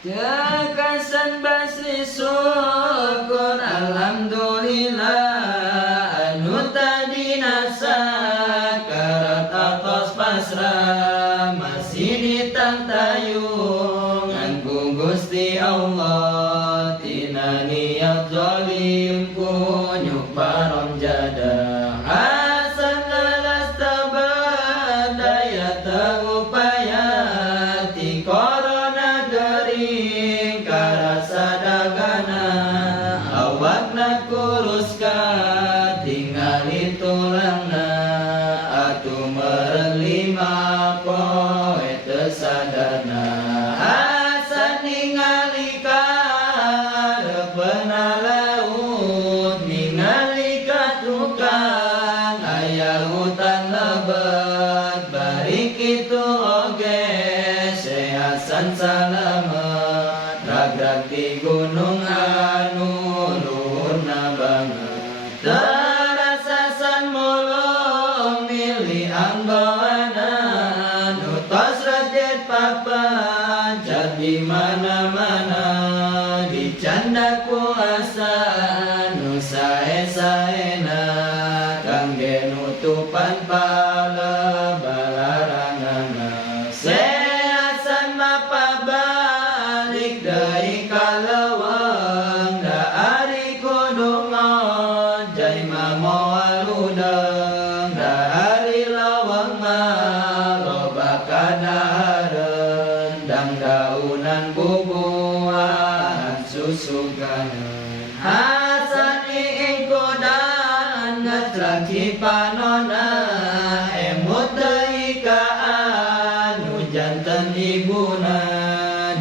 Jakasan basri syukur alhamdulillah anu tadi nasa karat atas pasrah masih ditantayung nganggo Gusti Allah tina niat zalim kunyuk parom jadah hasan lalas tabat daya tangupaya ti korona gering karasa dagana awakna kuruska tingali tulangna atu mereng lima poe teu sadarna hasan ningali ka reupna laut ningali ka tukang aya hutan lebat bari kitu oge sehasan salamet ragrag di gunung anu luhurna banget terasasan mulung milih anggawana nu tos rajet papan jadi mana-mana dicanda kuasa nu sae-saena kangge nutupan pala balarangana sehasan mapa balik deui ka leuweung da ari kudu ngon jai mamoal udeng da ari leuweung mah loba kadahareun dang daunan bubuhan susuganeun hasan iing kodan ngetraki panona emut deui ka anu janten ibuna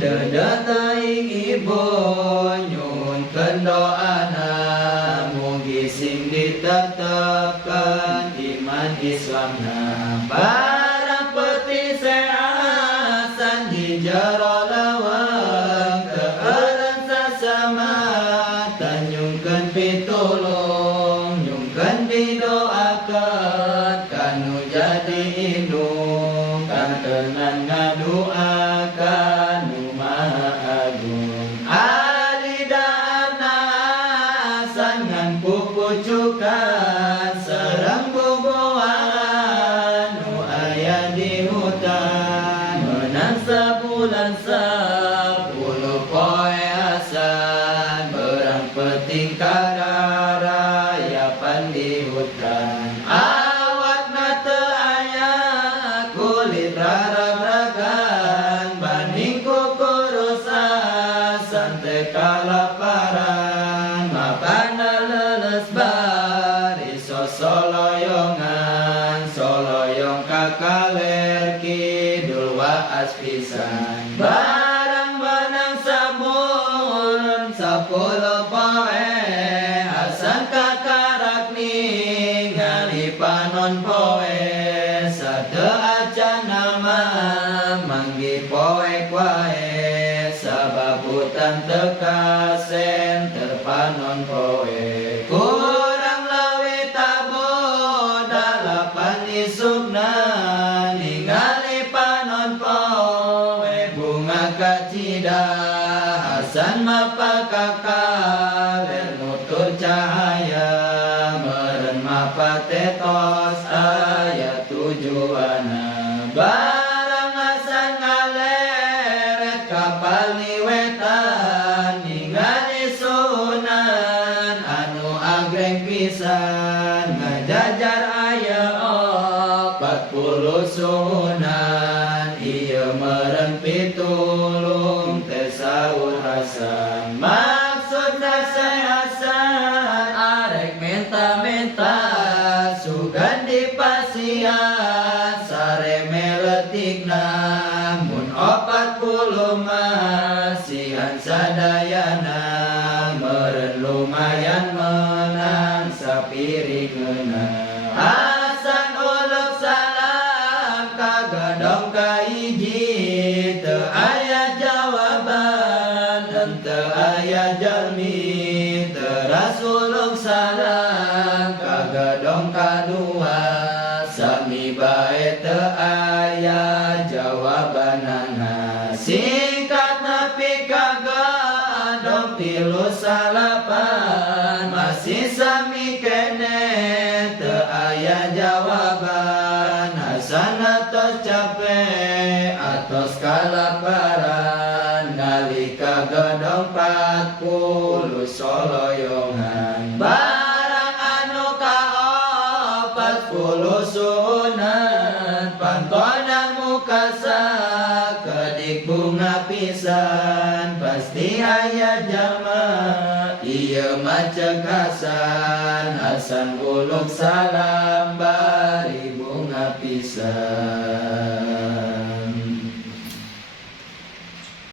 dedet teuing ibu nyuhunkeun doana mugi sing ditetepkeun iman Islamna barang peti sehasan di jero leuweung teu eureun sasama tanyungkeun pitulung nyungkeun didoakeun kanu jadi indung kantenan ngaduakan nu maha agung alidaarna hasan ngan pupucukan sareng bubuhan nu aya di hutan menang sebulan 10 poe hasan berang peting kadarayapan di hutan awakna teu aya kulit rarag-ragan banding kukurusan teu kalaparan mapana leles bari sosoloyongan soloyong kakaler kidul waas pisan barang menang sabun 10 poe hasan kakarak ningali panon poe sadeu acan nama manggi poek wae sabab hutan teu kasen terpanon poe kurang leuwih tabo dalapan isukna ningali panon poe bunga kacida hasan mapa kakaler nutur cahaya meureun mapa tetos aya tujuana barang hasan ngaleret kapal liwetan ningali sunan anu agreng pisan ngajajar aya 40 sunan ieu meureun pitulung teu saur hasan maksudna sehasan arek menta-menta sugan dipasian sare meletikna mun 40 masihan sadayana meureun lumayan menang sapiringeuna hasan uluk salam kagadong ka hiji teu aya jawaban teu aya jalmi teras uluk salam kagadong kadua sami bae teu aya jawabanana singkat tilu salapan masih sami kene teu aya jawaban hasan atos capek atos kalaparan nalika gedong 40 soloyongan barang anu kaopat 10 sunat pantonan mukasa kedik bunga pisan pasti aya jalma ieu mah cekasan Hasan uluk salam bari bunga pisan.